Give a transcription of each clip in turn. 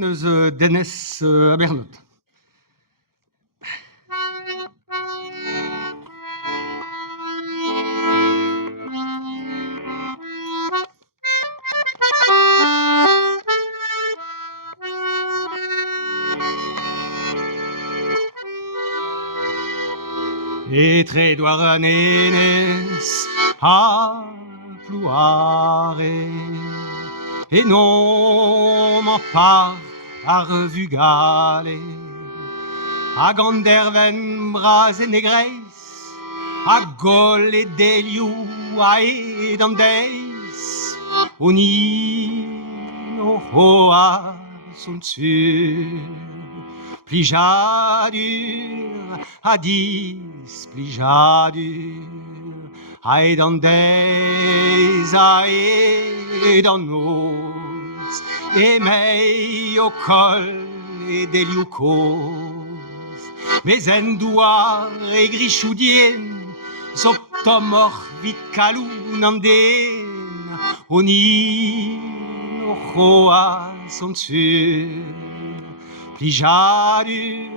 Dennis Bernadotte. Etre doar nenes a plouare et non m'en part ar vugale a ganderven bras et negreis a gol et deliou a edandeis onino hoa son sur plijadur a displijadur a edandeis a edanos e mei o col e deliou cos mais en douar e grichoudien zo tomor vit kalou nanden onino hoa son sur plijadur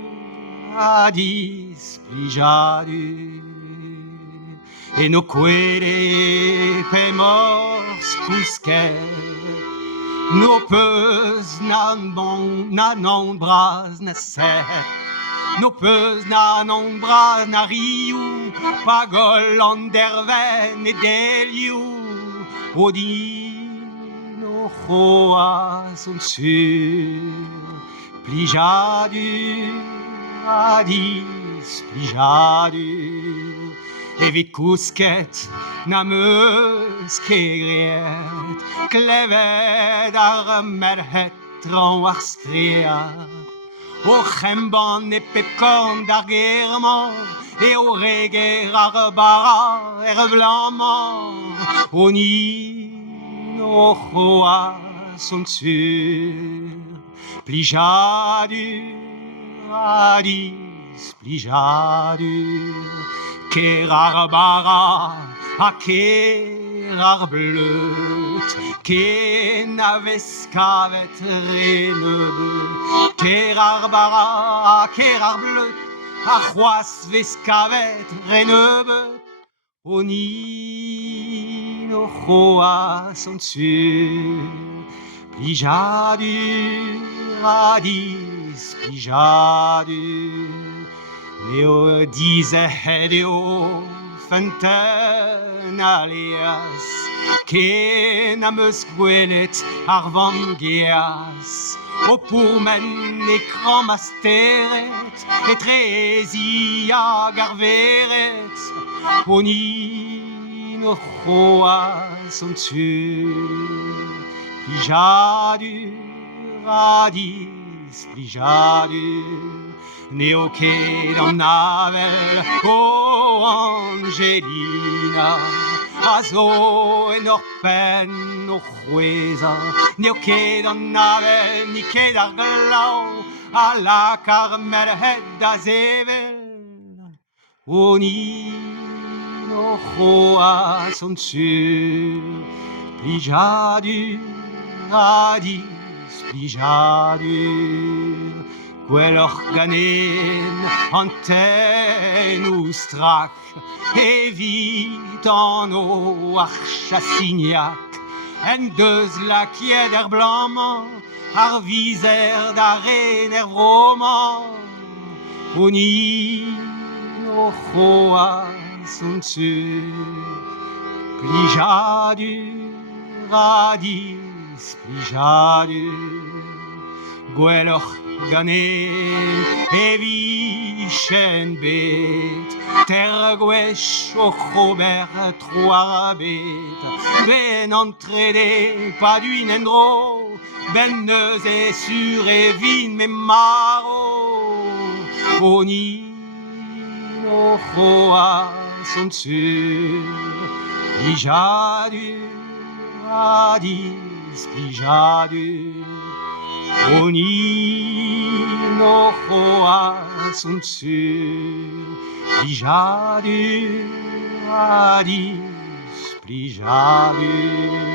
a displijadur e no quere pemors cousquet no peus nan bras na set no peus nan bras na riou pagol an derven e deliou odino hoa son sur plijadur a displijadur evit kousket na meus kegriet klevet ar merhet ran war skriat o c'hemban e pepkorn d'ar german e o reger ar bara blanman onino hoa son sur plijadur a displijadur ker ar bara a ker ar bleut ken a veskavet renebeut ker ar bara a ker ar bleut a c'hoaz veskavet renebeut onino hoa son sur plijadur a displijadur Neo disait eo fenten alias ken a meus gwelet ar vangeas o pourmen e kram a steret e trezi a garveret onino hoa son sur plijadur a displijadur Neo ket an avel o Angelina a zo en ur pen o c'hweza Neo ket an avel ni ket ar glav a lak ar merc'hed a zevel onino hoa son sur plijadur a displijadur Gwell ganen an ten ou strak evit an o ar chassignac en deus lakiet er blanman ar vizer da ren er vroman onino hoa son sur plijadur a displijadur Gwell ganen evichen bet ter gwech o c'hober troar bet ben entrede pa duin en dro ben neus e sur e vin me maro onino hoa son sur plijadur a displijadur onino hoa son sur plijadur a displijadur